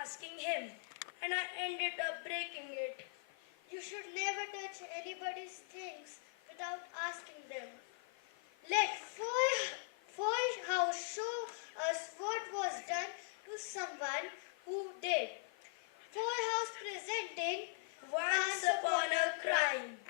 asking him, and I ended up breaking it. You should never touch anybody's things without asking them. Let Foy House show us what was done to someone who did. Foy House presenting Once Upon a Crime.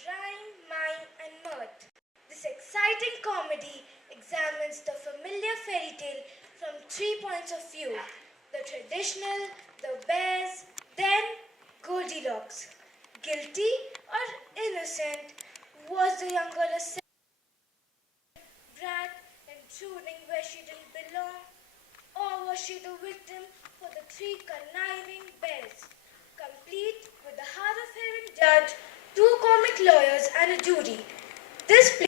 Rhyme, mime, and mirth. This exciting comedy examines the familiar fairy tale from 3 points of view: the traditional, the bears, then Goldilocks. Guilty or innocent? Was the young girl a brat intruding where she didn't belong? Or was she the victim for the three conniving bears? Complete with the hard-of-hearing judge, two comic lawyers, and a jury. This play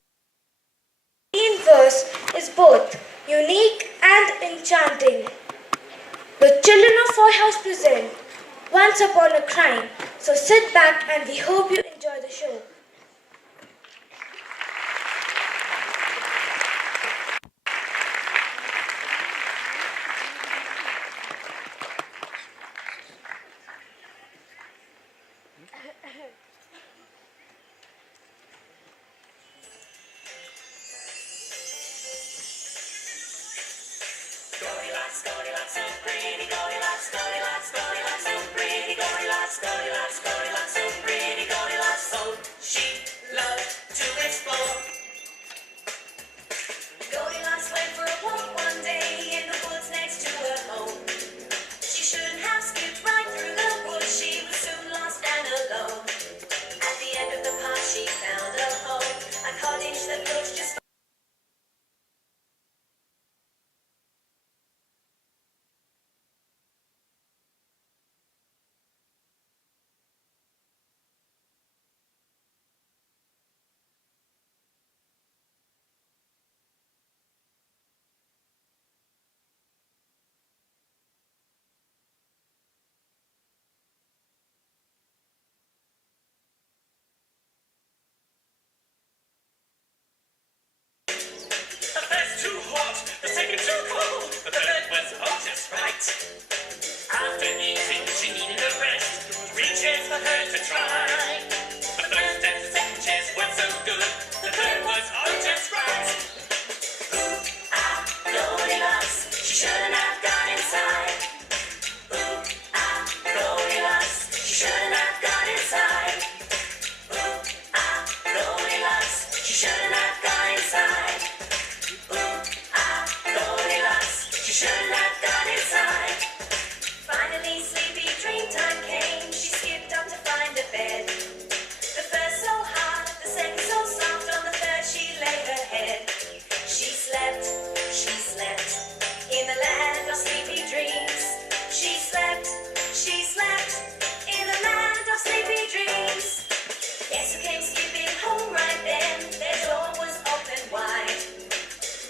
in verse is both unique and enchanting. The children of Foy House present Once Upon a Crime. So sit back and we hope you enjoy the show. Goldilocks, Goldilocks, so pretty. Goldilocks, Goldilocks, Goldilocks, so pretty. Goldilocks, Goldilocks, Goldilocks, so pretty. Goldilocks, so she loved to explore. Goldilocks went for a walk one day in the woods next to her home. She shouldn't have skipped right through the woods. She was soon lost and alone. At the end of the path, she found a home, a cottage that looked just too hot, the second too cold, but the third was all just right. After eating, she needed a rest, 3 chairs for her to try. The first and the second chairs weren't so good, the third was all just right. Ooh, ah, Goldilocks, she shouldn't have got inside. Ooh, ah, Goldilocks, she shouldn't have got inside. Ooh, ah, Goldilocks, she shouldn't have got inside. She shouldn't have got inside. Finally, sleepy dream time came. She skipped up to find a bed. The first so hard, the second so soft. On the third, she laid her head. She slept in the land of sleepy dreams. She slept in the land of sleepy dreams. Guess who came skipping home right then? Their door was open wide.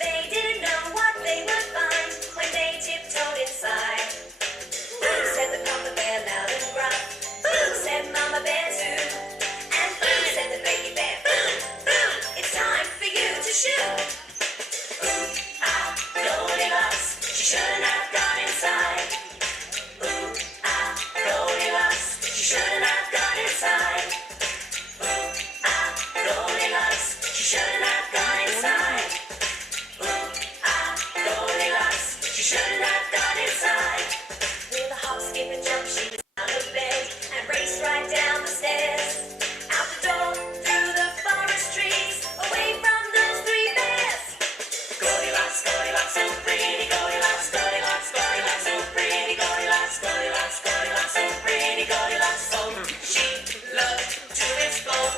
They didn't know what they would find when they tiptoed inside. Boo, said the papa bear loud and gruff. Boo, said mama bear too. And boo, said the baby bear. Boo, boo, it's time for you to shoot. Ooh, ah, Goldilocks, she shouldn't have got inside. Ooh, ah, Goldilocks, she shouldn't have got inside. Ooh, ah, Goldilocks, she shouldn't have got inside. Goldilocks, she shouldn't have got inside. With a hop, skip, and jump, she was out of bed and raced right down the stairs. Out the door, through the forest trees, away from those 3 bears. Goldilocks, Goldilocks, so pretty. Goldilocks, Goldilocks, Goldilocks, so pretty. Goldilocks, Goldilocks, Goldilocks, so pretty. Goldilocks, so she loved to explore.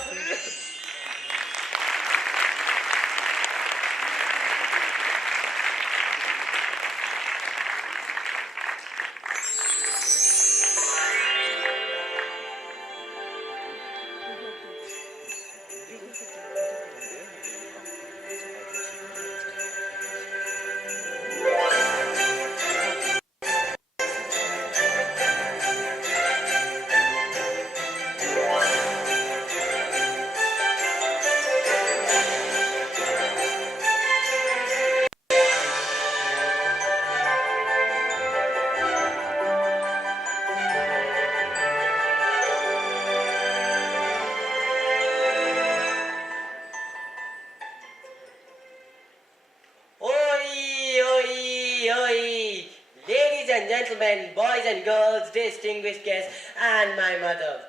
oi! Ladies and gentlemen, boys and girls, distinguished guests, and my mother.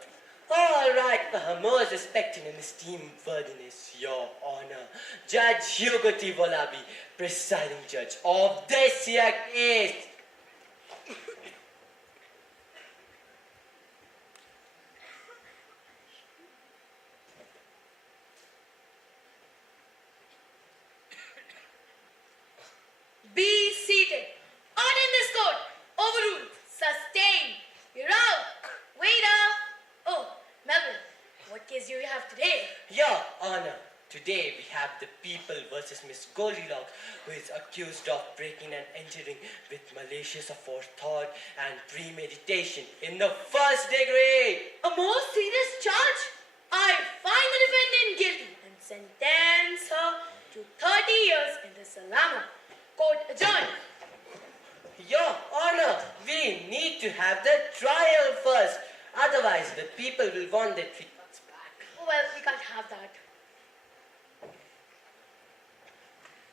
All right, her most respected and esteemed worthiness, Your Honor, Judge Hugo T. Volabi, presiding judge of this here case. Be seated. Order in this court. Overruled. Sustained. You're out. Waiter. Oh, Melvin, what case do you have today? Your Honor, today we have the people versus Miss Goldilocks, who is accused of breaking and entering with malicious aforethought and premeditation in the first degree. A more serious charge? I find the defendant guilty and sentence her to 30 years in the Salama. Court adjourned. Your Honor, we need to have the trial first. Otherwise, the people will want their treatments back. Well, we can't have that.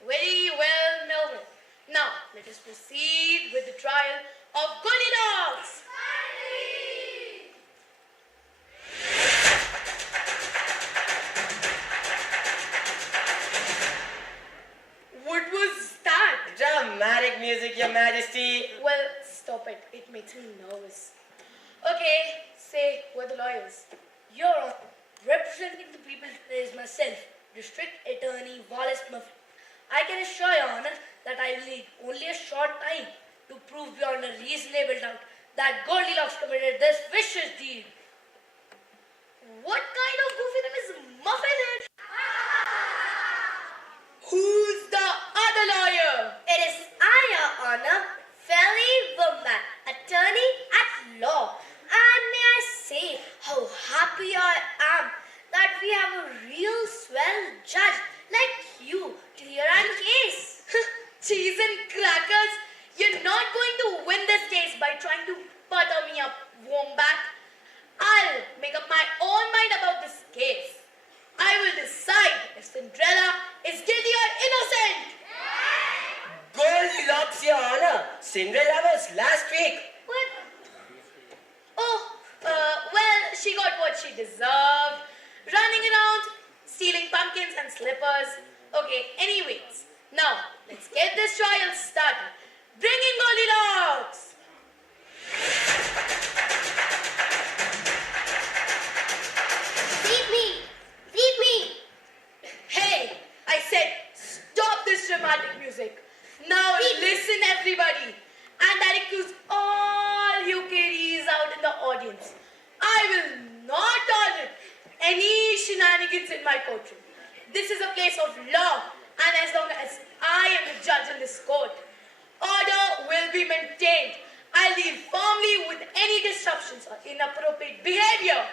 Very well, Melvin. Now, let us proceed with the trial of Goldilocks. What was that? Dramatic music, Your Majesty. Well, stop it. It makes me nervous. Okay, say who are the lawyers. Your Honor, representing the people today is myself, District Attorney Wallace Murphy. I can assure Your Honor that I will need only a short time to prove beyond a reasonable doubt that Goldilocks committed this vicious deed. What kind of goofy name is Muffin Head? Who's the other lawyer? It is I, Your Honor, Felly Wynberg, attorney at law. And may I say how happy I am that we have a real swell judge like you to hear our case. Cheese and crackers. You're not going to win this case by trying to butter me up, Wombat. I'll make up my own mind about this case. I will decide if Cinderella is guilty or innocent. Goldilocks, Your Honor. Cinderella was last week. What? Oh, well, she got what she deserved. Running around, stealing pumpkins and slippers. Okay, anyways. Now, let's get this trial started. Bring in Goldilocks! Feed me! Feed me! Hey, I said stop this dramatic music. Now listen everybody. And that includes all you kiddies out in the audience. I will not tolerate any shenanigans in my courtroom. This is a place of law, and as long as I am the judge in this court, order will be maintained. I'll deal firmly with any disruptions or inappropriate behavior.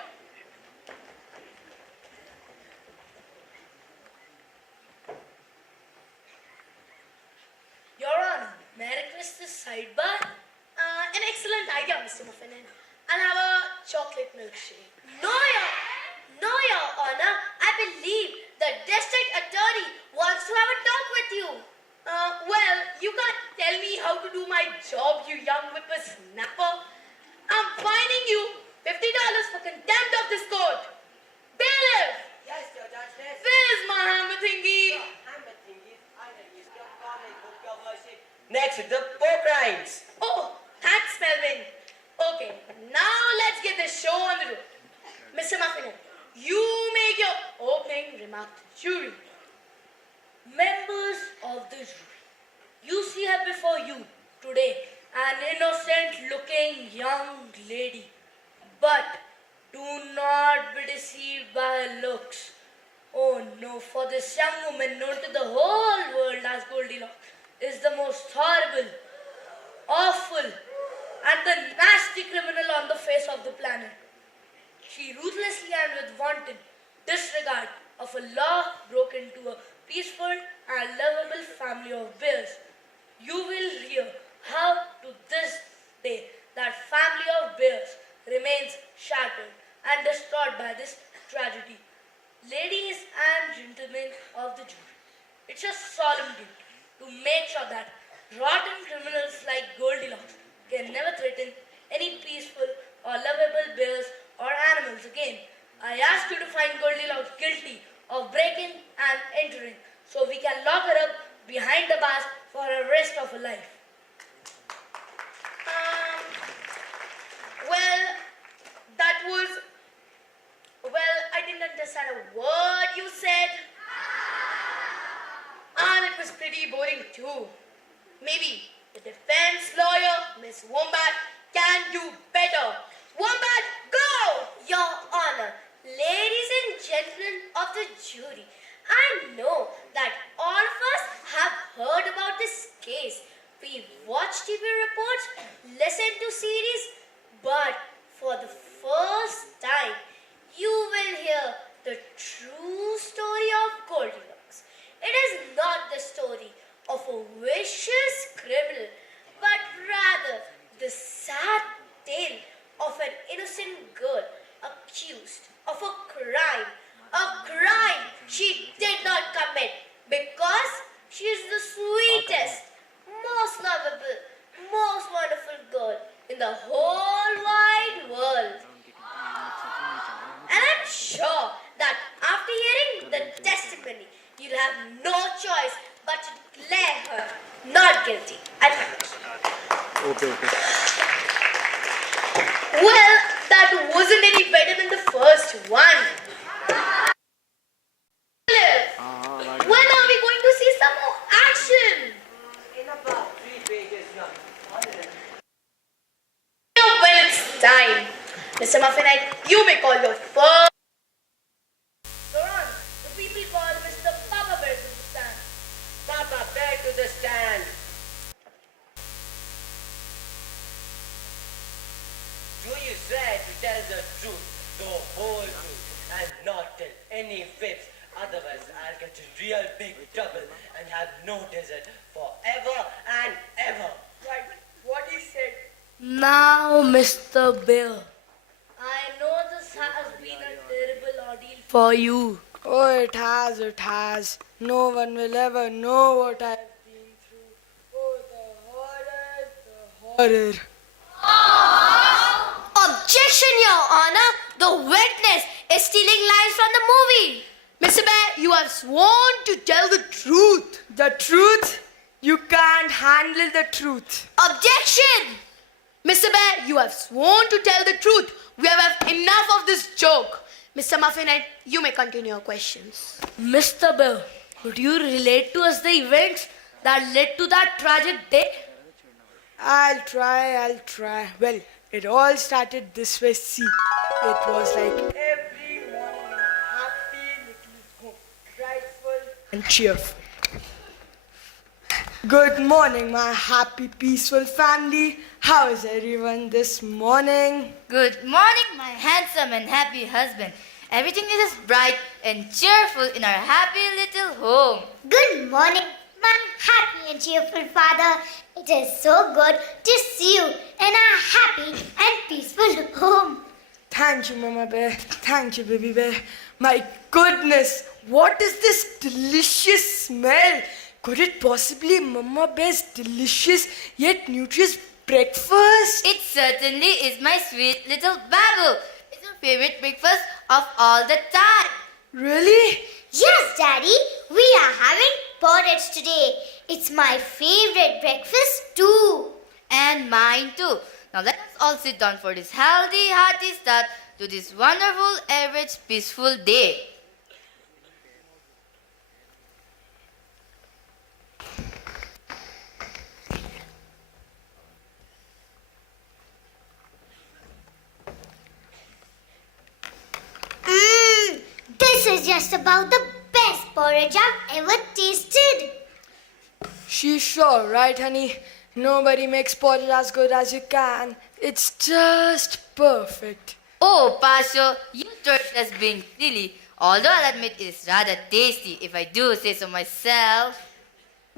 Your Honor, may I request this sidebar? An excellent idea, Mr. Muffin. I'll have a chocolate milkshake. No, Your Honor. I believe the district attorney wants to have a talk with you. Well, you can't tell me how to do my job, you young whippersnapper. I'm fining you $50 for contempt of this court. Bailiff! Yes, Your Judge. Where's my hammer thingy? Next with the pork rinds. Oh, thanks, Melvin. Okay, now let's get this show on the road. Mr. Muffin, you make your opening remark to the jury. Members of the jury, you see her before you today, an innocent-looking young lady. But do not be deceived by her looks. Oh no, for this young woman known to the whole world as Goldilocks is the most horrible, awful, and the nasty criminal on the face of the planet. She ruthlessly and with wanton disregard of a law broke into a peaceful and lovable family of bears. You will hear how to this day that family of bears remains shattered and destroyed by this tragedy. Ladies and gentlemen of the jury, it's a solemn duty to make sure that Rotten criminals like Goldilocks can never threaten any peaceful or lovable bears or animals again. I ask you to find Goldilocks guilty of breaking and entering so we can lock her up behind the bars for the rest of her life. Um, well, that was. Well, I didn't understand a word you said. And it was pretty boring too. Maybe the defense lawyer, Miss Wombat, can do better. Wombat, go! Your Honor, ladies and gentlemen of the jury, I know that all of us have heard about this case. We watched TV reports, listened to series, but for the first time, you will hear the true story of Goldilocks. It is not the story of a vicious criminal, but rather the sad tale of an innocent girl accused of a crime she did not commit because she is the sweetest, most lovable, most wonderful girl in the whole wide world. And I'm sure that after hearing the testimony, you'll have no choice but to declare her not guilty. I promise. Okay. Well, that wasn't any better than the first one. When are we going to see some more action? In about 3 pages now. When it's time. Mr. Muffinite, you may call your first. Your Honor, the people call Mr. Papa Bear to the stand. Papa, bear to the stand. Do you swear to tell the truth, the whole truth, and not tell any fibs? Otherwise, I'll get in real big trouble and have no dessert forever and ever. Right, what he said. Now, Mr. Bill, I know this has been a terrible ordeal for you. Oh, it has. No one will ever know what I've been through. Oh, the horror. Objection, Your Honor! The witness is stealing lines from the movie. Mr. Bear, you have sworn to tell the truth. The truth? You can't handle the truth. Objection! Mr. Bear, you have sworn to tell the truth. We have had enough of this joke. Mr. Muffinite, you may continue your questions. Mr. Bill, could you relate to us the events that led to that tragic day? I'll try. Well, it all started this way, see. It was like every morning in a happy little home, brightful and cheerful. Good morning, my happy, peaceful family. How is everyone this morning? Good morning, my handsome and happy husband. Everything is bright and cheerful in our happy little home. Good morning, my happy and cheerful father. It is so good to see you in a happy and peaceful home. Thank you, Mama Bear. Thank you, Baby Bear. My goodness, what is this delicious smell? Could it possibly Mama Bear's delicious yet nutritious breakfast? It certainly is my sweet little babble. It's your favorite breakfast of all the time. Really? Yes, Daddy, we are having porridge today. It's my favorite breakfast too. And mine too. Now let us all sit down for this healthy, hearty start to this wonderful, average, peaceful day. This is just about the best porridge I've ever tasted. She's sure, right, honey? Nobody makes porridge as good as you can. It's just perfect. Oh, Pasho, you told us being silly. Although I'll admit it's rather tasty if I do say so myself.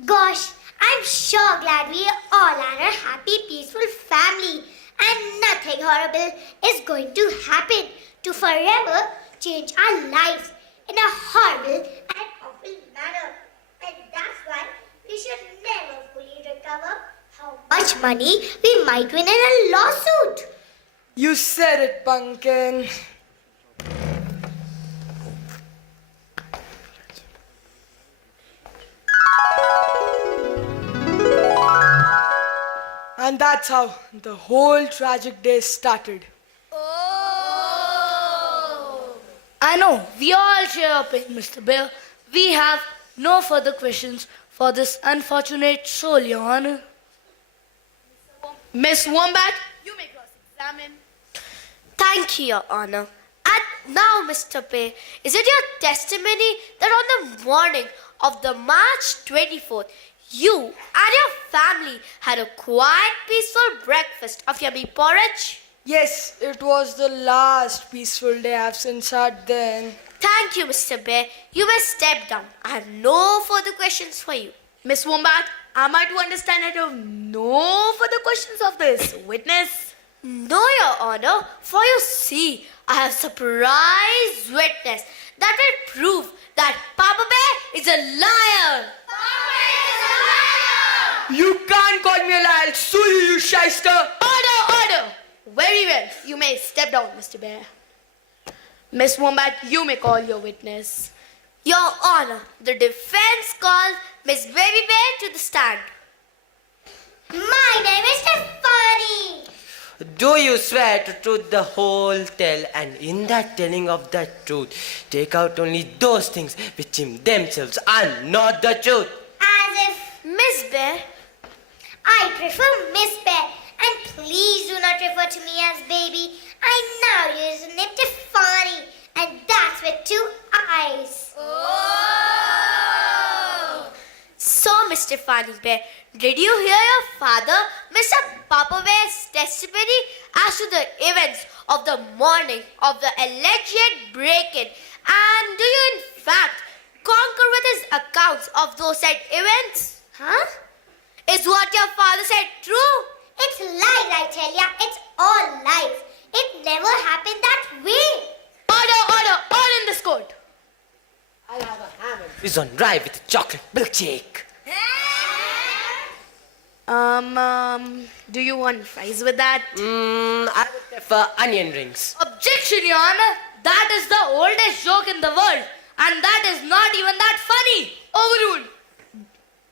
Gosh, I'm sure glad we all are a happy, peaceful family. And nothing horrible is going to happen to forever change our lives in a horrible and awful manner. And that's why we should never fully recover much money, we might win in a lawsuit. You said it, Pumpkin. And that's how the whole tragic day started. I know, we all share your pain, Mr. Bear. We have no further questions for this unfortunate soul, Your Honor. Miss Wombat, you may cross-examine. Thank you, Your Honor. And now, Mr. Pay, is it your testimony that on the morning of the March 24th, you and your family had a quiet, peaceful breakfast of yummy porridge? Yes, it was the last peaceful day I've since had then. Thank you, Mr. Bear. You may step down. I have no further questions for you. Miss Wombat, am I to understand that you have no further questions of this witness? No, Your Honor, for you see, I have surprise witness that will prove that Papa Bear is a liar. You can't call me a liar. I'll sue you, you shyster. Order! Very well. You may step down, Mr. Bear. Miss Wombat, you may call your witness. Your Honor, the defense called Miss Baby Bear to the stand. My name is Tiffany. Do you swear to truth the whole tale, and in that telling of the truth, take out only those things which in themselves are not the truth? As if Miss Bear. I prefer Miss Bear, and please do not refer to me as baby. I now use the name Tiffany, and that's with 2 eyes. So, Mr. Funny Bear, did you hear your father, Mr. Papa Bear's testimony as to the events of the morning of the alleged break-in? And do you in fact concur with his accounts of those said events? Huh? Is what your father said true? It's lies, I tell ya. It's all lies. It never happened that way. Order in this court. I'll have a ham and fish on rye with a chocolate milkshake. Do you want fries with that? I would prefer onion rings. Objection, Your Honor. That is the oldest joke in the world, and that is not even that funny. Overruled.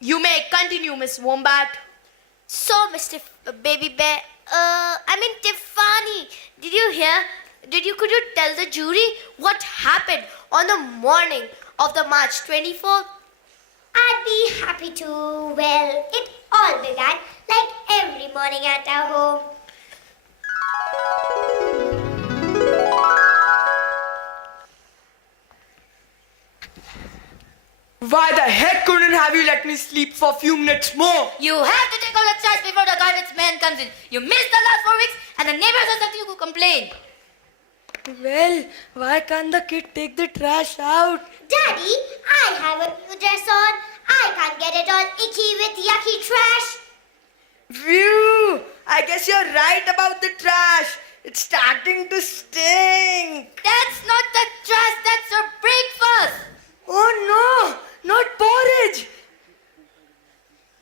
You may continue, Miss Wombat. So, Mr. Baby Bear, Tiffany, did you hear? Could you tell the jury what happened on the morning of the March 24th? I'd be happy to. Well, it all began like every morning at our home. Why the heck couldn't have you let me sleep for a few minutes more? You have to take out the trash before the garbage man comes in. You missed the last 4 weeks and the neighbors are starting to complain. Well, why can't the kid take the trash out? Daddy, I have a new dress on. I can't get it all icky with yucky trash. Phew! I guess you're right about the trash. It's starting to stink. That's not the trash, that's your breakfast. Oh no! Not porridge!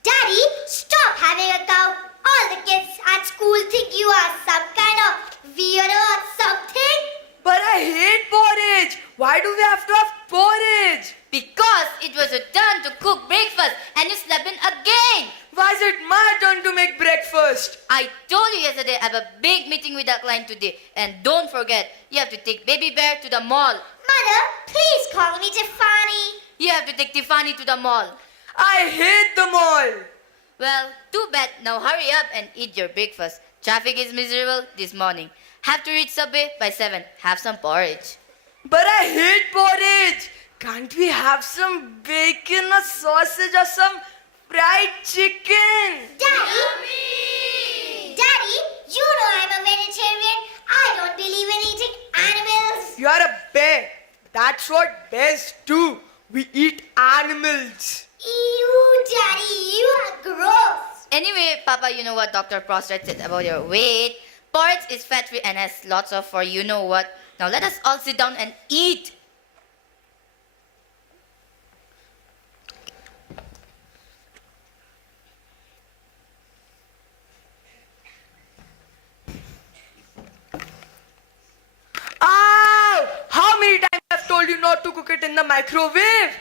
Daddy, stop having a cow. All the kids at school think you are some kind of weirdo or something. But I hate porridge. Why do we have to have porridge? Because it was your turn to cook breakfast and you slept in again. Why is it my turn to make breakfast? I told you yesterday I have a big meeting with our client today. And don't forget, you have to take Baby Bear to the mall. Mother, please call me Tiffany. You have to take Tiffany to the mall. I hate the mall. Well, too bad. Now hurry up and eat your breakfast. Traffic is miserable this morning. Have to reach Subway by 7. Have some porridge. But I hate porridge. Can't we have some bacon or sausage or some fried chicken? Daddy! Daddy, you know I'm a vegetarian. I don't believe in eating animals. You're a bear. That's what bears do. We eat animals. Ew, Daddy, you are gross. Anyway, Papa, you know what Dr. Prostrate said about your weight? Porridge is fat-free and has lots of for you know what. Now let us all sit down and eat. it in the microwave.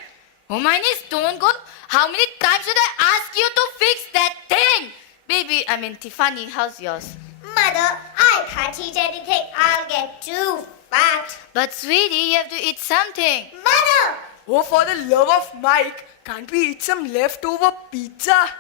Hermione Stone Cold, how many times should I ask you to fix that thing? Tiffany, how's yours? Mother, I can't eat anything. I'll get too fat. But sweetie, you have to eat something. Mother! Oh, for the love of Mike, can't we eat some leftover pizza?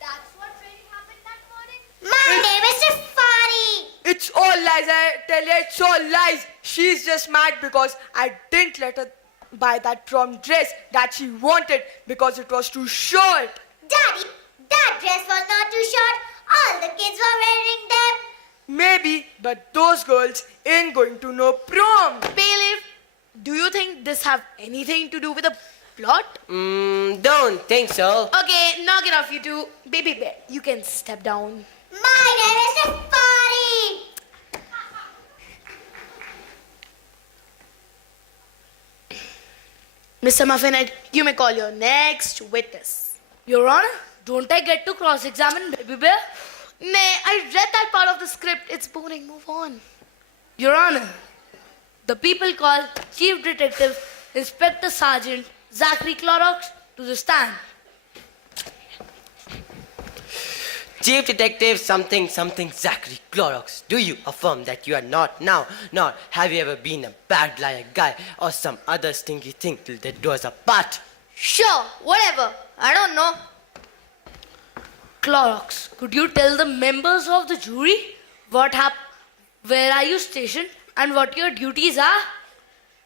That's what really happened that morning? My name is Tiffany. It's all lies, I tell you, it's all lies. She's just mad because I didn't let her buy that prom dress that she wanted because it was too short. Daddy, that dress was not too short. All the kids were wearing them. Maybe, but those girls ain't going to know prom. Bailiff, do you think this have anything to do with the plot? Don't think so. Okay, knock it off, you two. Baby bear, you can step down. My name is Tiffany. Mr. Muffinhead, you may call your next witness. Your Honor, don't I get to cross-examine Baby Bear? Nay, I read that part of the script. It's boring. Move on. Your Honor, the people call Chief Detective Inspector Sergeant Zachary Clorox to the stand. Chief Detective something Zachary Clorox, do you affirm that you are not now, nor have you ever been a bad liar guy or some other stinky thing till the doors are apart? Sure, whatever. I don't know. Clorox, could you tell the members of the jury what happened, where are you stationed, and what your duties are?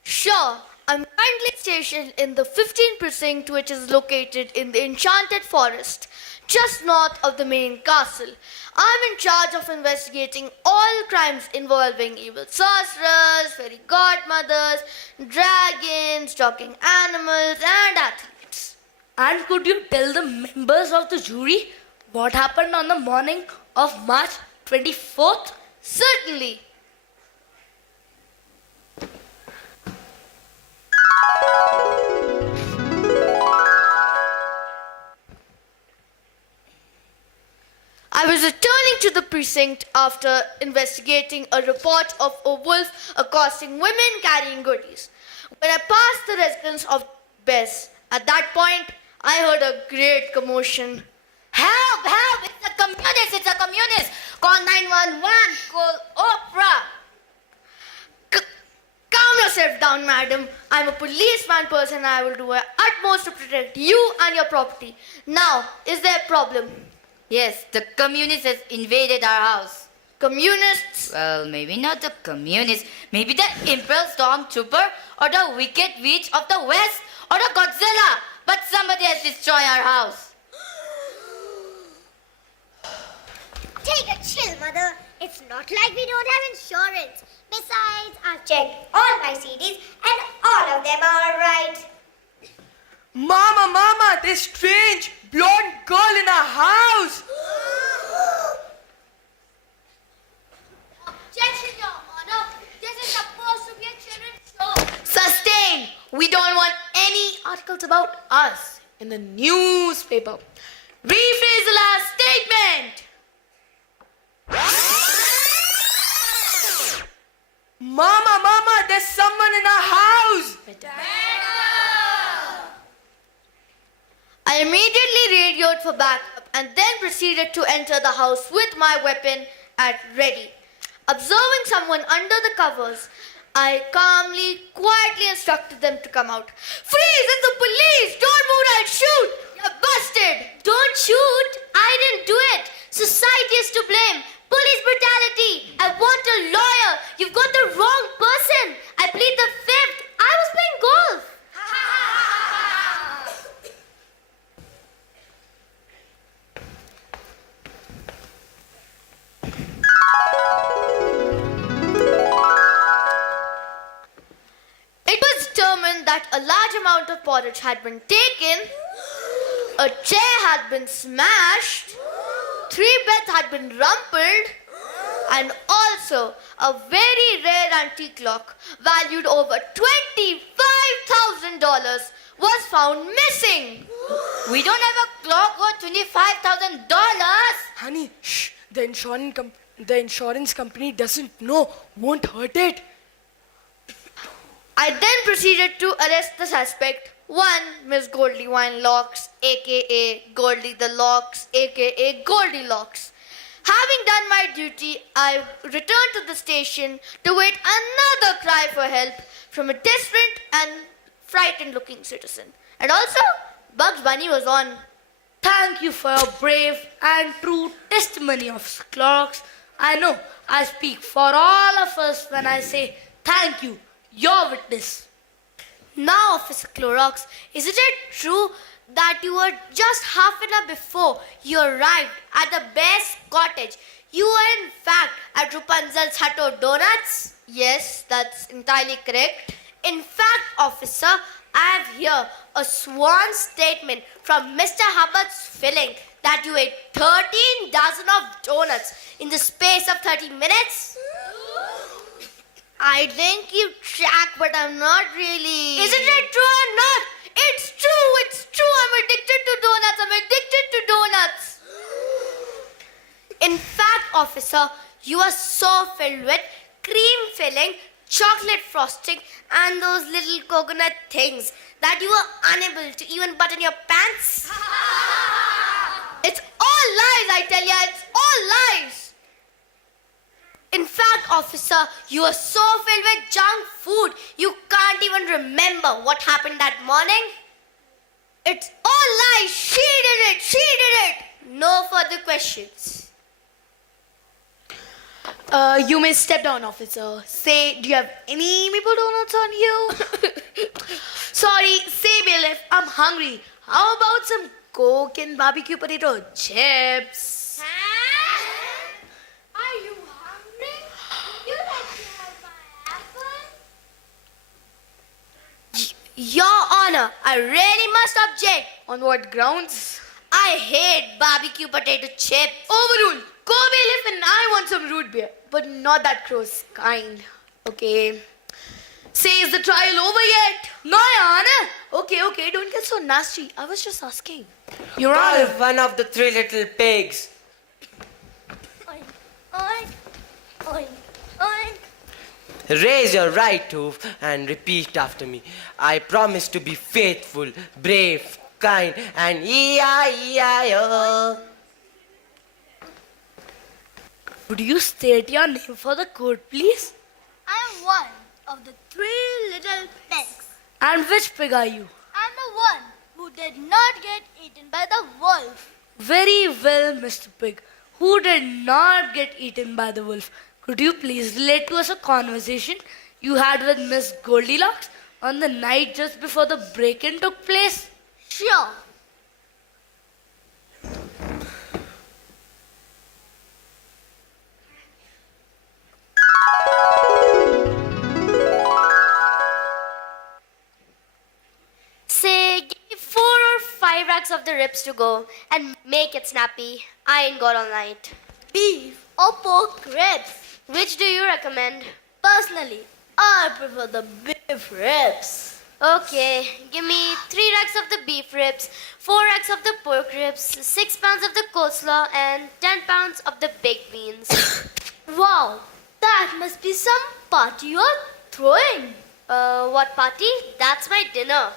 Sure, I'm currently stationed in the 15th precinct, which is located in the Enchanted Forest, just north of the main castle. I'm in charge of investigating all crimes involving evil sorcerers, fairy godmothers, dragons, talking animals, and athletes. And could you tell the members of the jury what happened on the morning of March 24th? Certainly. I was returning to the precinct after investigating a report of a wolf accosting women carrying goodies. When I passed the residence of Bess, at that point, I heard a great commotion. Help! Help! It's a communist! It's a communist! Call 911! Call Oprah! Calm yourself down, madam. I'm a policeman person and I will do my utmost to protect you and your property. Now, is there a problem? Yes, the communist has invaded our house. Communists? Well, maybe not the communist. Maybe the Imperial Stormtrooper or the Wicked Witch of the West or the Godzilla. But somebody has destroyed our house. Take a chill, Mother. It's not like we don't have insurance. Besides, I've checked all my CDs and all of them are alright. Mama, this strange blonde girl in our house. Objection, Your Honor. This is supposed to be a children's show. Sustain! We don't want any articles about us in the newspaper. Rephrase the last statement! Mama, there's someone in our house. I immediately radioed for backup and then proceeded to enter the house with my weapon at ready. Observing someone under the covers, I calmly, quietly instructed them to come out. Freeze! It's the police! Don't move, I'll shoot! You're busted! Don't shoot! I didn't do it! Society is to blame! Police brutality! I want a lawyer! You've got the wrong person! I plead the fifth! I was playing golf! It was determined that a large amount of porridge had been taken, a chair had been smashed, 3 beds had been rumpled, and also a very rare antique clock valued over 25 $25,000 was found missing. We don't have a clock worth $25,000. Honey, shh. The insurance company doesn't know. Won't hurt it. I then proceeded to arrest the suspect. One, Miss Goldie Wynlocks, aka Goldie the Locks, aka Goldilocks. Having done my duty, I returned to the station to wait another cry for help from a desperate and frightened looking citizen. And also, Bugs Bunny was on. Thank you for your brave and true testimony of Clorox. I know I speak for all of us when I say thank you, your witness. Now, Officer Clorox, isn't it true that you were just half an hour before you arrived at the Bear's cottage? You were in fact at Rapunzel's Hut of Donuts? Yes, that's entirely correct. In fact, officer, I have here a sworn statement from Mr. Hubbard's filling that you ate 13 dozen of donuts in the space of 30 minutes. I then keep track, but I'm not really... Isn't it true or not? It's true. I'm addicted to donuts. In fact, officer, you are so filled with cream filling, chocolate frosting, and those little coconut things that you are unable to even button your pants. It's all lies, I tell ya. It's all lies. In fact, officer, you are so filled with junk food, you can't even remember what happened that morning. It's all lies. She did it. No further questions. You may step down, officer. Say, do you have any maple donuts on you? Sorry, say, bailiff, I'm hungry. How about some Coke and barbecue potato chips? Are you hungry? You like to have my apple? Your Honor, I really must object. On what grounds? I hate barbecue potato chips. Overruled. Go, bailiff, and I want some root beer. But not that gross kind. Okay. Say, is the trial over yet? No, Your Honor. Okay, don't get so nasty. I was just asking. Your Call Honor. one of the three little pigs. Oink. Raise your right hoof and repeat after me. I promise to be faithful, brave, kind, and E-I-E-I-O. Would you state your name for the court, please? I am one of the three little pigs. And which pig are you? I'm the one who did not get eaten by the wolf. Very well, Mr. Pig. Who did not get eaten by the wolf? Could you please relate to us a conversation you had with Miss Goldilocks on the night just before the break-in took place? Sure. Say, give me 4 or 5 racks of the ribs to go and make it snappy. I ain't got all night. Beef or pork ribs. Which do you recommend? Personally, I prefer the beef ribs. Okay, give me 3 racks of the beef ribs, 4 racks of the pork ribs, 6 pounds of the coleslaw, and 10 pounds of the baked beans. Wow, that must be some party you're throwing. What party? That's my dinner.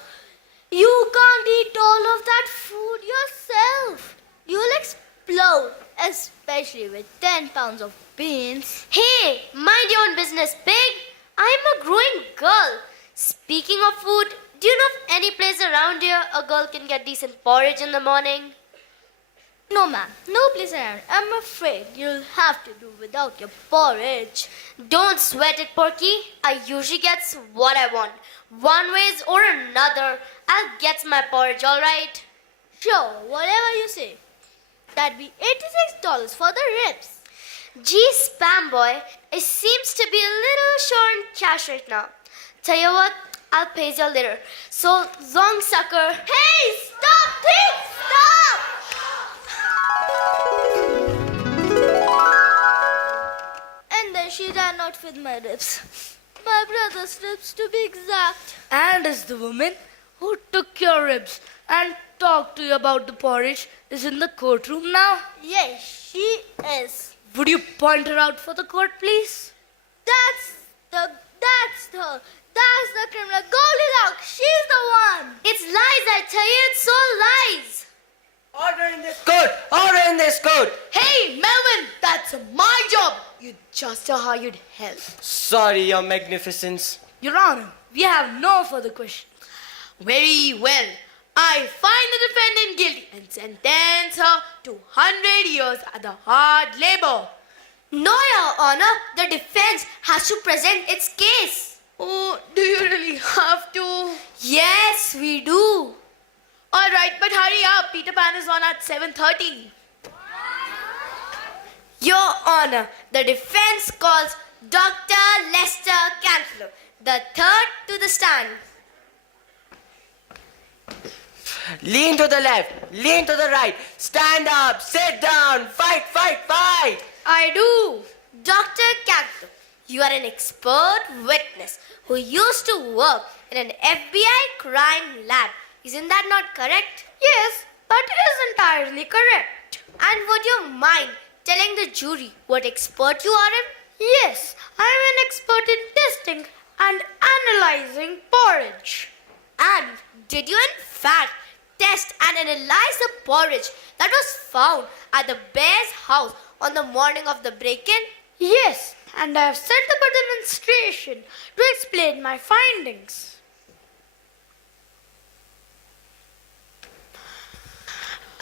You can't eat all of that food yourself. You'll explode, especially with 10 pounds of beans. Hey, mind your own business, pig. I'm a growing girl. Speaking of food, do you know of any place around here a girl can get decent porridge in the morning? No, ma'am, no place around. I'm afraid you'll have to do without your porridge. Don't sweat it, Porky. I usually gets what I want. One ways or another, I'll get my porridge, alright? Sure, whatever you say. That'd be $86 for the ribs. Gee, spam boy, it seems to be a little short in cash right now. Tell you what, I'll pay you later. So long, sucker. Hey, stop thief! Stop! And then she ran out with my ribs. my brother's ribs to be exact. And is the woman who took your ribs and talked to you about the porridge is in the courtroom now? Yes, she is. Would you point her out for the court, please? That's the criminal. Goldilocks, she's the one. It's lies, I tell you, it's so lies. Order in this court! Order in this court! Hey, Melvin, that's my job. You just a hired help. Sorry, Your Magnificence. Your Honor, we have no further questions. Very well. I find the defendant guilty and sentence her to 100 years at the hard labor. No, Your Honor, the defense has to present its case. Oh, do you really have to? Yes, we do. All right, but hurry up. Peter Pan is on at 7:30. Your Honor, the defense calls Dr. Lester Canflow, the third, to the stand. Lean to the left, lean to the right, stand up, sit down, fight, fight, fight! I do. Dr. Canflow, you are an expert witness who used to work in an FBI crime lab. Isn't that not correct? Yes, that is entirely correct. And would you mind telling the jury what expert you are in? Yes, I am an expert in testing and analyzing porridge. And did you in fact test and analyze the porridge that was found at the bear's house on the morning of the break-in? Yes, and I have set up a demonstration to explain my findings.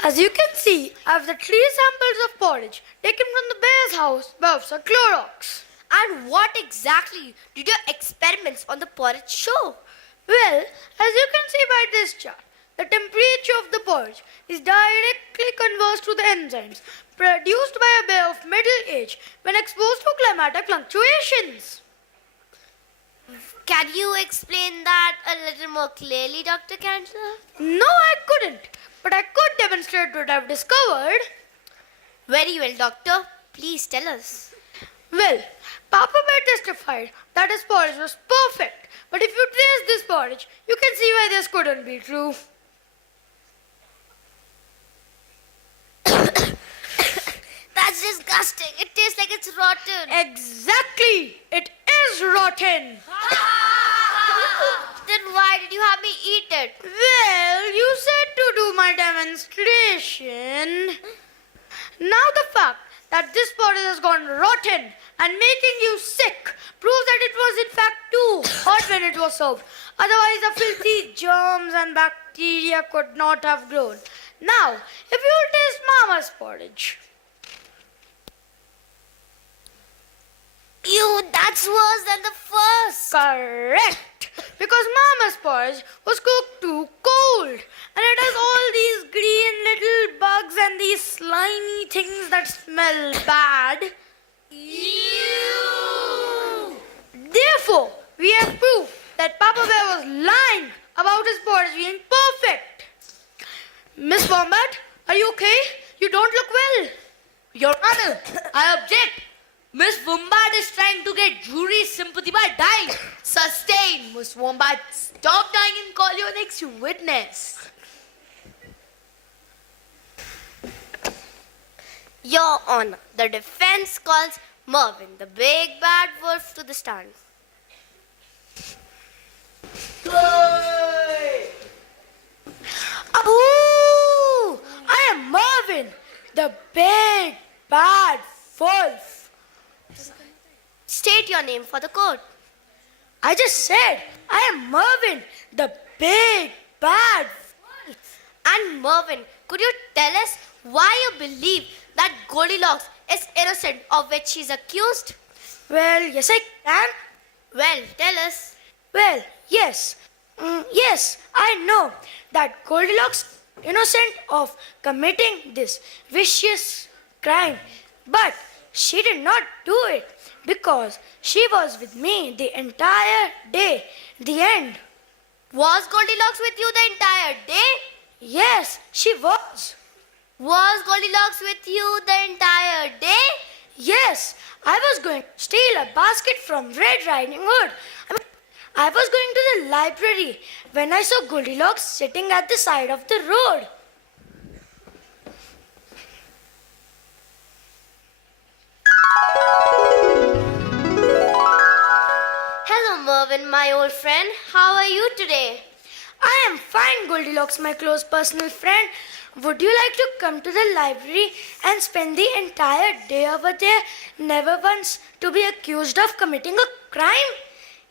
As you can see, I have the 3 samples of porridge taken from the bear's house by Officer Clorox. And what exactly did your experiments on the porridge show? Well, as you can see by this chart, the temperature of the porridge is directly converse to the enzymes produced by a bear of middle age when exposed to climatic fluctuations. Can you explain that a little more clearly, Dr. Candler? No, I couldn't, but I could demonstrate what I've discovered. Very well, Doctor. Please tell us. Well, Papa Bear testified that his porridge was perfect, but if you taste this porridge, you can see why this couldn't be true. That's disgusting. It tastes like it's rotten. Exactly! It is rotten! Then why did you have me eat it? Well, you said to do my demonstration. Now the fact that this porridge has gone rotten and making you sick proves that it was in fact too hot when it was served. Otherwise, the filthy germs and bacteria could not have grown. Now, if you will taste Mama's porridge. Ew, that's worse than the first. Correct. Because Mama's porridge was cooked too cold. And it has all these green little bugs and these slimy things that smell bad. Ew. Therefore, we have proof that Papa Bear was lying about his porridge being perfect. Miss Wombat, are you okay? You don't look well. Your Honor, I object. Miss Wombat is trying to get jury sympathy by dying. Sustain, Miss Wombat. Stop dying and call your next witness. Your Honor, the defense calls Mervyn, the big bad wolf, to the stand. Ooh, I am Mervyn, the big bad wolf. State your name for the court. I just said I am Mervyn, the big bad wolf. And Mervyn, could you tell us why you believe that Goldilocks is innocent of which she is accused? Well, yes, I can. Well, tell us. Well, yes. Yes, I know that Goldilocks is innocent of committing this vicious crime. But she did not do it because she was with me the entire day. The end. Was Goldilocks with you the entire day? Yes, she was. Was Goldilocks with you the entire day? Yes, I was going to steal a basket from Red Riding Hood. I was going to the library when I saw Goldilocks sitting at the side of the road. Hello, Mervyn, my old friend. How are you today? I am fine, Goldilocks, my close personal friend. Would you like to come to the library and spend the entire day over there, never once to be accused of committing a crime?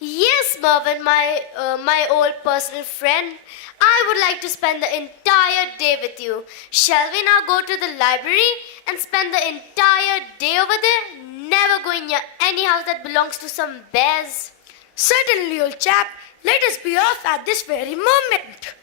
Yes, Mervyn, my old personal friend. I would like to spend the entire day with you. Shall we now go to the library and spend the entire day over there, never going near any house that belongs to some bears? Certainly, old chap. Let us be off at this very moment.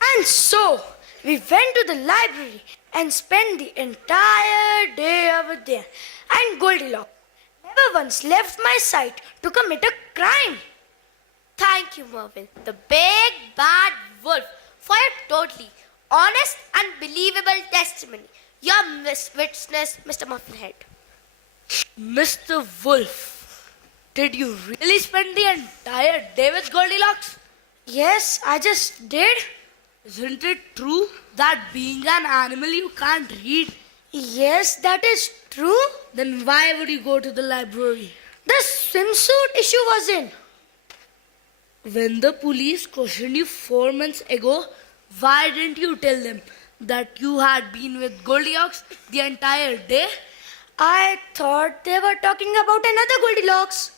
And so, we went to the library and spent the entire day over there. And Goldilocks never once left my sight to commit a crime. Thank you, Mervyn, the big bad wolf, for your totally honest and believable testimony. Your witness, Mr. Muffinhead. Mr. Wolf, did you really spend the entire day with Goldilocks? Yes, I just did. Isn't it true that being an animal you can't read? Yes, that is true. Then why would you go to the library? The swimsuit issue was in. When the police questioned you 4 months ago, why didn't you tell them that you had been with Goldilocks the entire day? I thought they were talking about another Goldilocks.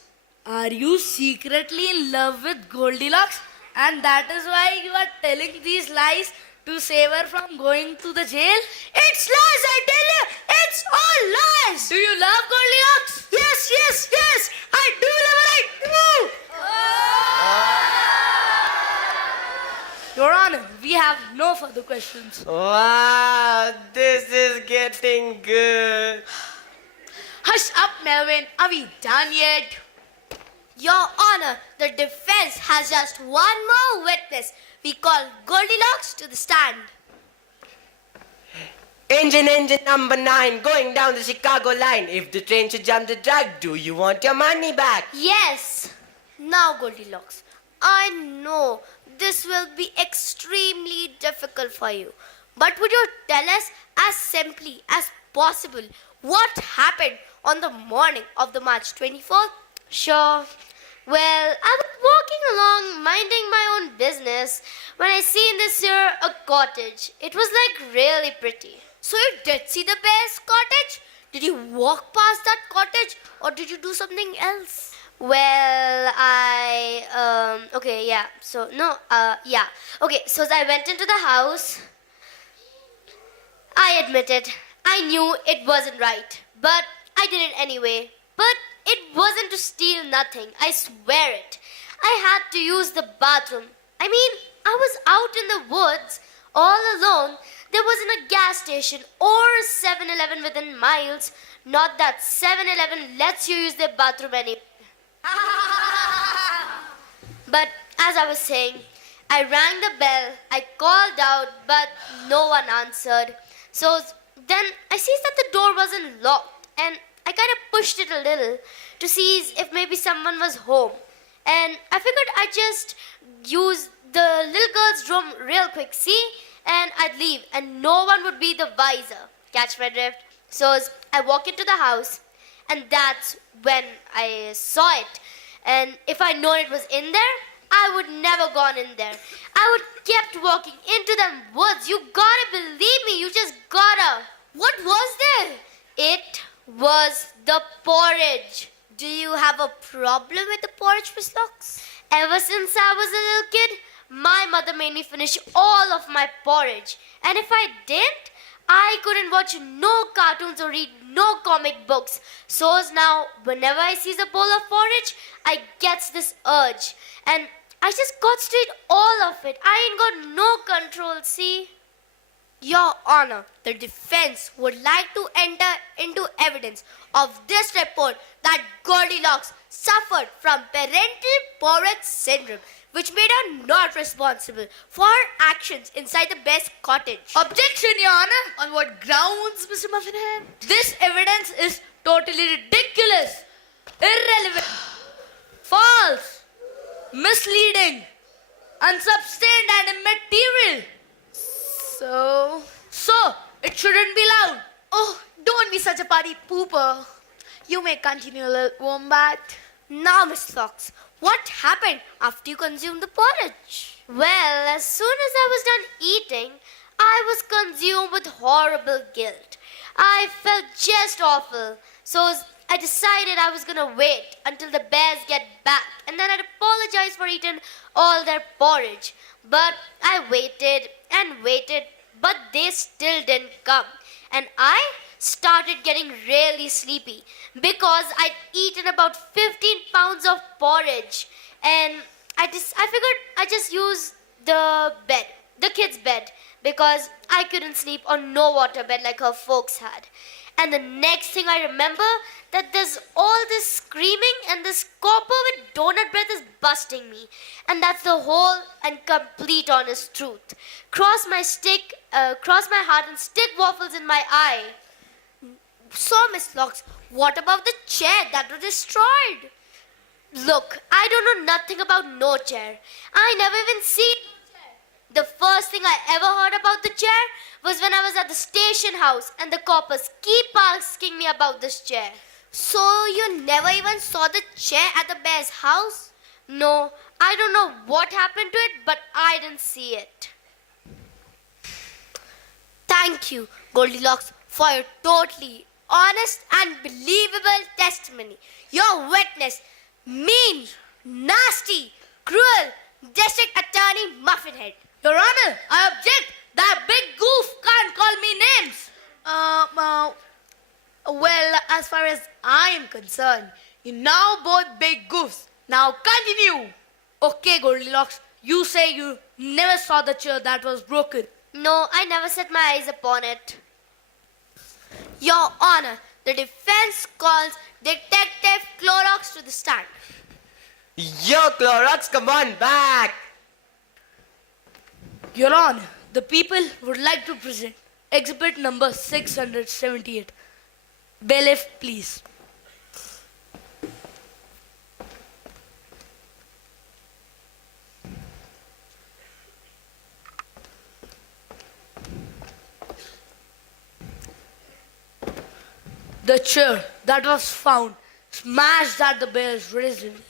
Are you secretly in love with Goldilocks? And that is why you are telling these lies to save her from going to the jail? It's lies, I tell you. It's all lies. Do you love Goldilocks? Yes, yes, yes. I do love her. I do. Your Honor, we have no further questions. Wow, this is getting good. Hush up, Melvin. Are we done yet? Your Honor, the defense has just one more witness. We call Goldilocks to the stand. Engine number 9 going down the Chicago line. If the train should jump the track, do you want your money back? Yes. Now, Goldilocks, I know this will be extremely difficult for you. But would you tell us as simply as possible what happened on the morning of the March 24th? Sure. Well, I was walking along minding my own business when I seen this here a cottage. It was like really pretty. So you did see the bear's cottage? Did you walk past that cottage or did you do something else? Well, okay, yeah. So, no, yeah. Okay, so as I went into the house, I admit it. I knew it wasn't right, but I did it anyway. But it wasn't to steal nothing, I swear it. I had to use the bathroom. I mean, I was out in the woods, all alone. There wasn't a gas station or a 7-Eleven within miles. Not that 7-Eleven lets you use their bathroom anyway. But as I was saying, I rang the bell, I called out, but no one answered. So then I see that the door wasn't locked, and I kind of pushed it a little to see if maybe someone was home. And I figured I'd just use the little girl's room real quick, see? And I'd leave, and no one would be the wiser. Catch my drift? So I walk into the house, and that's when I saw it. And if I'd known it was in there, I would never gone in there. I would kept walking into them woods. You gotta believe me. You just gotta. What was there? It was the porridge. Do you have a problem with the porridge, Miss Locks? Ever since I was a little kid, my mother made me finish all of my porridge. And if I didn't, I couldn't watch no cartoons or read no comic books. So as now, whenever I sees a bowl of porridge, I gets this urge. And I just got to eat all of it. I ain't got no control, see? Your Honor, the defense would like to enter into evidence of this report that Goldilocks suffered from parental porridge syndrome, which made her not responsible for her actions inside the bear's cottage. Objection, Your Honor. On what grounds, Mr. Muffinhead? This evidence is totally ridiculous, irrelevant, false, misleading, unsubstantiated, and immaterial. So, it shouldn't be allowed. Oh, don't be such a party pooper. You may continue, little wombat. Now, Miss Fox, what happened after you consumed the porridge? Well, as soon as I was done eating, I was consumed with horrible guilt. I felt just awful. So I decided I was gonna wait until the bears get back and then I'd apologize for eating all their porridge. But I waited and waited, but they still didn't come. And I started getting really sleepy because I'd eaten about 15 pounds of porridge. And I figured I'd just use the bed, the kids' bed, because I couldn't sleep on no water bed like her folks had. And the next thing I remember, that there's all this screaming and this copper with donut breath is busting me. And that's the whole and complete honest truth. Cross my heart and stick waffles in my eye. So, Miss Fox, what about the chair that was destroyed? Look, I don't know nothing about no chair. I never even seen no chair. The first thing I ever heard about the chair was when I was at the station house and the coppers keep asking me about this chair. So you never even saw the chair at the bear's house? No, I don't know what happened to it, but I didn't see it. Thank you, Goldilocks, for your totally honest and believable testimony. Your witness, mean, nasty, cruel District Attorney Muffinhead. Your Honor, I object. That big goof can't call me names. Well, as far as I am concerned, you're now both big goofs. Now continue. Okay, Goldilocks, you say you never saw the chair that was broken. No, I never set my eyes upon it. Your Honor, the defense calls Detective Clorox to the stand. Yo, Clorox, come on back. Your Honor, the people would like to present exhibit number 678. Bailiff, please. The chair that was found smashed at the bear's residence.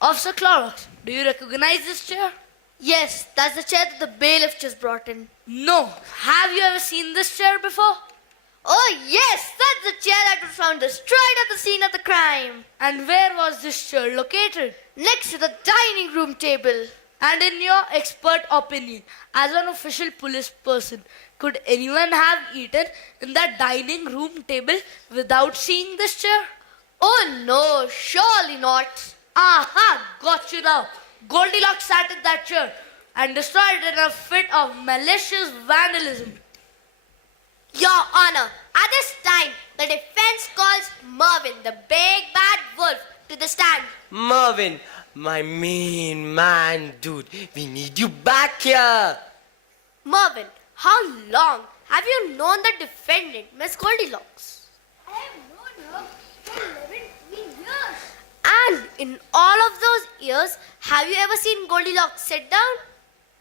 Officer Clorox, do you recognize this chair? Yes, that's the chair that the bailiff just brought in. No. Have you ever seen this chair before? Oh yes, that's the chair that was found destroyed at the scene of the crime. And where was this chair located? Next to the dining room table. And in your expert opinion, as an official police person, could anyone have eaten in that dining room table without seeing this chair? Oh no, surely not. Aha, got you now. Goldilocks sat in that chair and destroyed it in a fit of malicious vandalism. Your Honor, at this time, the defense calls Mervyn, the big bad wolf, to the stand. Mervyn, my main man, dude, we need you back here. Mervyn, how long have you known the defendant, Miss Goldilocks? I have known her for 11 years. And in all of those years, have you ever seen Goldilocks sit down?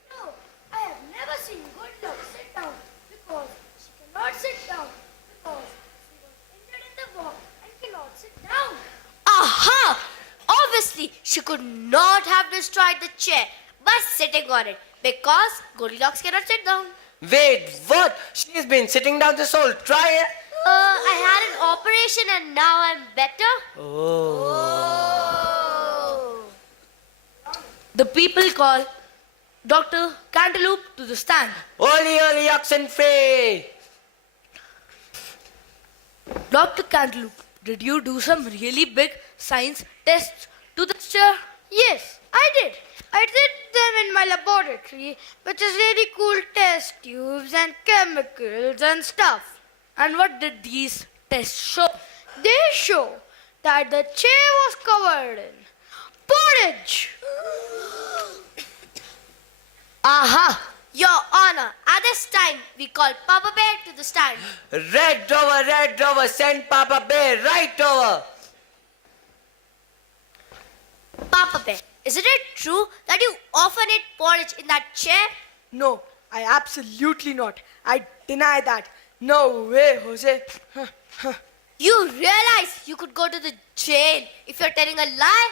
No, I have never seen Goldilocks sit down because she cannot sit down because she was injured in the war and cannot sit down. Aha! Obviously, she could not have destroyed the chair by sitting on it because Goldilocks cannot sit down. Wait, what? She's been sitting down this whole trial? I had an operation and now I'm better. The people call Dr. Cantaloupe to the stand. Holy, holy oxen free. Dr. Cantaloupe, did you do some really big science tests to this chair? Yes, I did them in my laboratory, which is really cool test tubes and chemicals and stuff. And what did these tests show? They show that the chair was covered in porridge. Aha! Your Honor, at this time, we call Papa Bear to the stand. Red Rover, send Papa Bear right over. Papa Bear, isn't it true that you often eat porridge in that chair? No, I absolutely not. I deny that. No way, Jose. You realize you could go to the jail if you're telling a lie?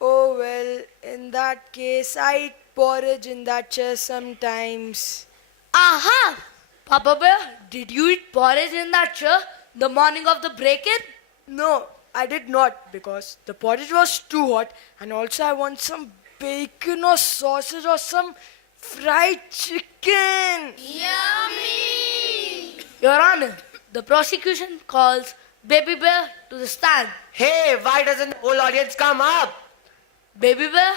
Oh well, in that case, I eat porridge in that chair sometimes. Aha! Papa Bear, did you eat porridge in that chair the morning of the break-in? No, I did not because the porridge was too hot and also I want some bacon or sausage or some fried chicken. Yummy! Your Honor, the prosecution calls Baby Bear to the stand. Hey, why doesn't the whole audience come up? Baby Bear?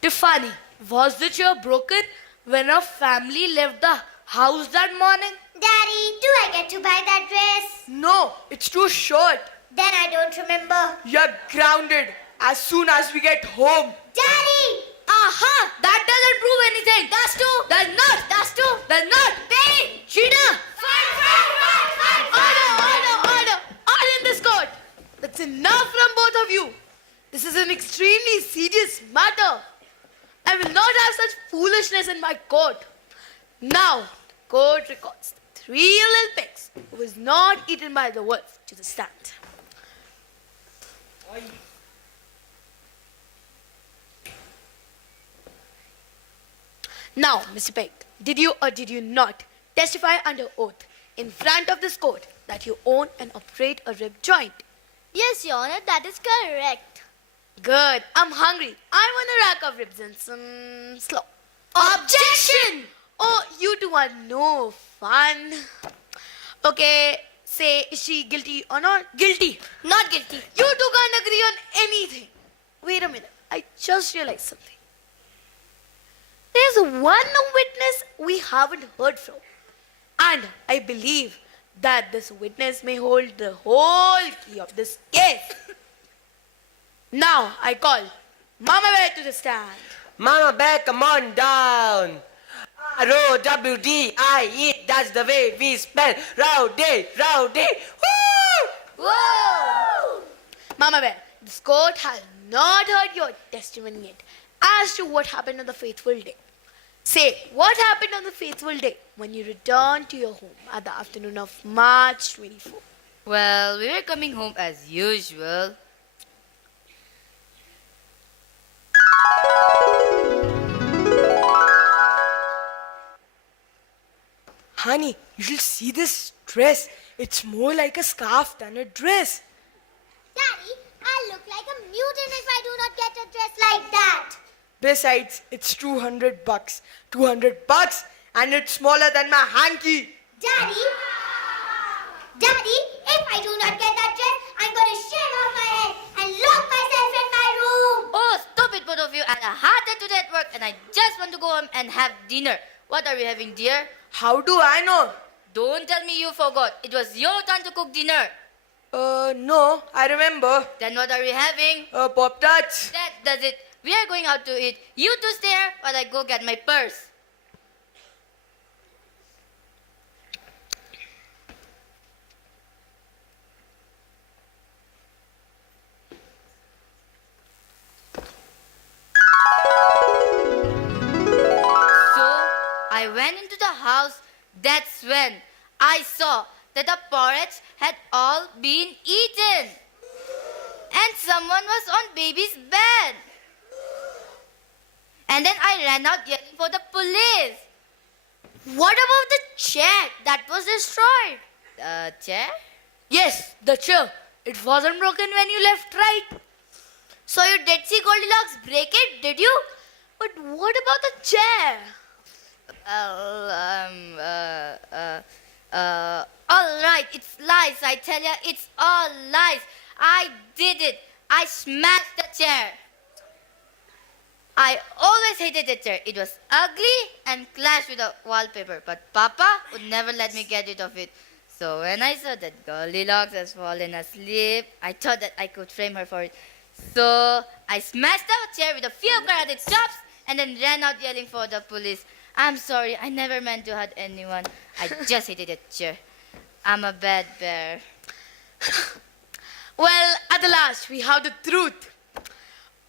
Tiffany, was the chair broken when our family left the house that morning? Daddy, do I get to buy that dress? No, it's too short. Then I don't remember. You're grounded as soon as we get home. Daddy! Aha! That doesn't prove anything. That's two. That's not. That's two. That's not. Pay! Cheater! Order in this court. That's enough from both of you. This is an extremely serious matter. I will not have such foolishness in my court. Now, court records the 3 little pigs who was not eaten by the wolf to the stand. Now, Mr. Pig, did you or did you not testify under oath in front of this court that you own and operate a rib joint? Yes, Your Honor, that is correct. Good. I'm hungry. I want a rack of ribs and some slaw. Objection! Oh, you two are no fun. Okay, say, is she guilty or not? Guilty. Not guilty. You two can't agree on anything. Wait a minute. I just realized something. There's one witness we haven't heard from. And I believe that this witness may hold the whole key of this case. Now I call Mama Bear to the stand. Mama Bear, come on down. R-O-W-D-I-E, that's the way we spell rowdy. Woo! Whoa! Mama Bear, this court has not heard your testimony yet as to what happened on the fateful day. Say, what happened on the fateful day when you returned to your home at the afternoon of March 24? Well, we were coming home as usual. Honey, you should see this dress. It's more like a scarf than a dress. Daddy, I'll look like a mutant if I do not get a dress like that. Besides, it's $200. $200 and it's smaller than my hanky. Daddy, if I do not get that dress, I'm going to shave off my head and lock myself in my room. Oh, stop it, both of you. And a hard day today at work, and I just want to go home and have dinner. What are we having, dear? How do I know? Don't tell me you forgot. It was your turn to cook dinner. No, I remember. Then what are we having? Pop-Tarts. That does it. We are going out to eat. You two stay here while I go get my purse. So, I went into the house. That's when I saw that the porridge had all been eaten. And someone was on baby's bed. And then I ran out yelling for the police. What about the chair that was destroyed? Chair? Yes, the chair. It wasn't broken when you left, right? So you did see Goldilocks break it, did you? But what about the chair? All right, it's lies. I tell you, it's all lies. I did it. I smashed the chair. I always hated the chair. It was ugly and clashed with the wallpaper. But Papa would never let me get rid of it. So when I saw that Goldilocks has fallen asleep, I thought that I could frame her for it. So I smashed the chair with a few karate chops and then ran out yelling for the police. I'm sorry, I never meant to hurt anyone. I just hated the chair. I'm a bad bear. Well, at the last, we have the truth.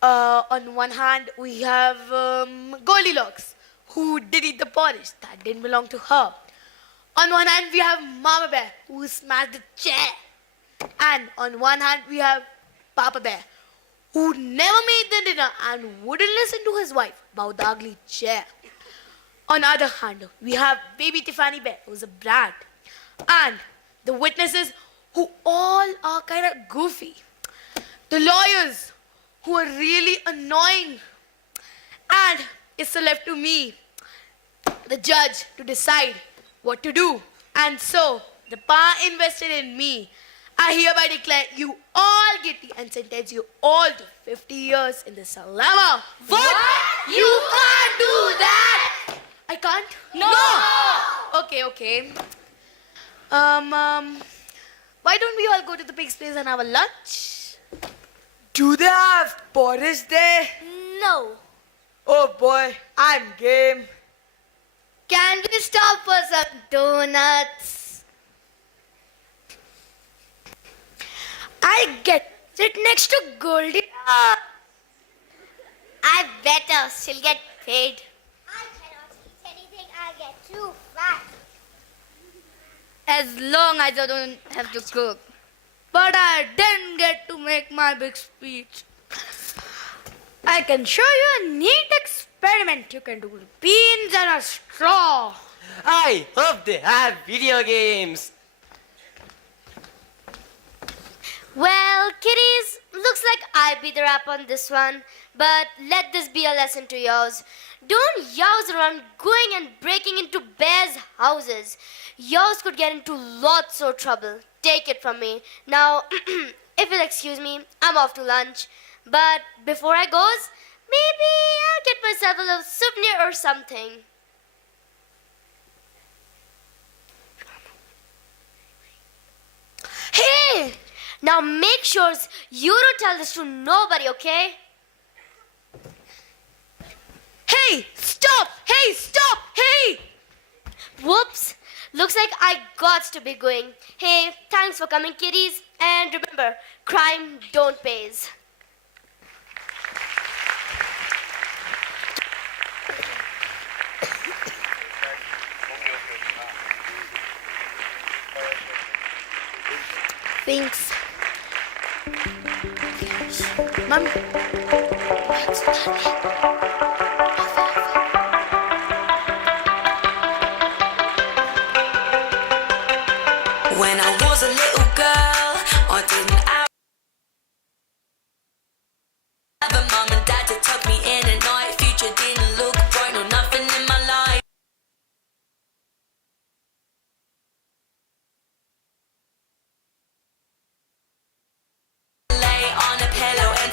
On one hand, we have Goldilocks, who did eat the porridge that didn't belong to her. On one hand, we have Mama Bear, who smashed the chair. And on one hand, we have Papa Bear, who never made the dinner and wouldn't listen to his wife about the ugly chair. On the other hand, we have baby Tiffany Bear, who's a brat. And the witnesses, who all are kind of goofy. The lawyers, who are really annoying. And it's left to me, the judge, to decide what to do. And so, the power invested in me, I hereby declare you all guilty and sentence you all to 50 years in the Salama. What? You can't do that! I can't? No! Okay. Why don't we all go to the pig's place and have a lunch? Do they have porridge there? No. Oh boy, I'm game. Can we stop for some donuts? I get sit next to Goldie. I better. She'll get paid. I cannot eat anything. I get too fat. As long as I don't have to cook. But I didn't get to make my big speech. I can show you a neat experiment you can do with beans and a straw. I hope they have video games. Well, kiddies, looks like I beat the rap on this one. But let this be a lesson to yours. Don't youse around going and breaking into bears' houses. Yours could get into lots of trouble. Take it from me. Now, if you'll excuse me, I'm off to lunch. But before I goes, maybe I'll get myself a little souvenir or something. Hey! Now make sure you don't tell this to nobody, okay? Hey, stop! Hey, stop! Hey! Whoops! Looks like I got to be going. Hey, thanks for coming, kiddies. And remember, crime don't pays. Thanks. Mom. When I was a little girl, I didn't have a mum and dad to tuck me in at night. Future didn't look bright, no nothing in my life. Lay on a pillow and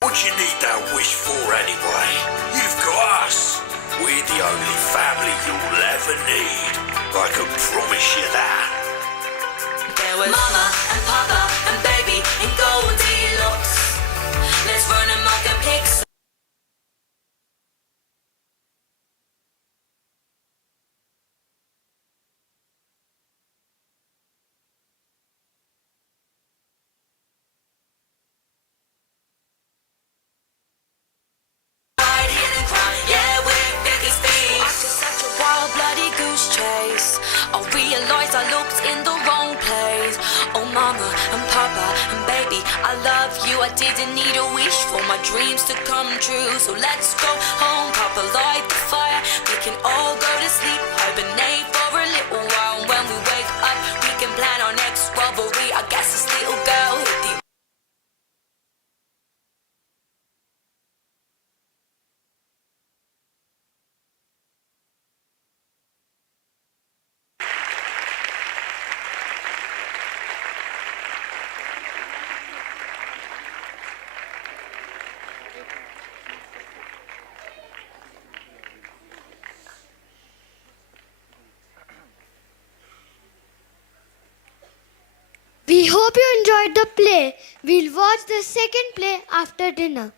What do you need that wish for anyway? You've got us. We're the only family you'll ever need. I can promise you that. There was Mama and Papa and Baby in Goldilocks. Let's run amok and pick some. Hiding and crying, yeah, we're biggest thieves. After such a wild, bloody goose chase, I realized I looked in the wrong place. Oh, Mama and Papa and Baby, I love you. I didn't need a wish for my dreams to come true. So let's go home, Papa, light the fire. We can all go to sleep, hibernate for a little while. When we wake up, we can plan our next robbery. I guess this little girl hit the We hope you enjoyed the play. We'll watch the second play after dinner.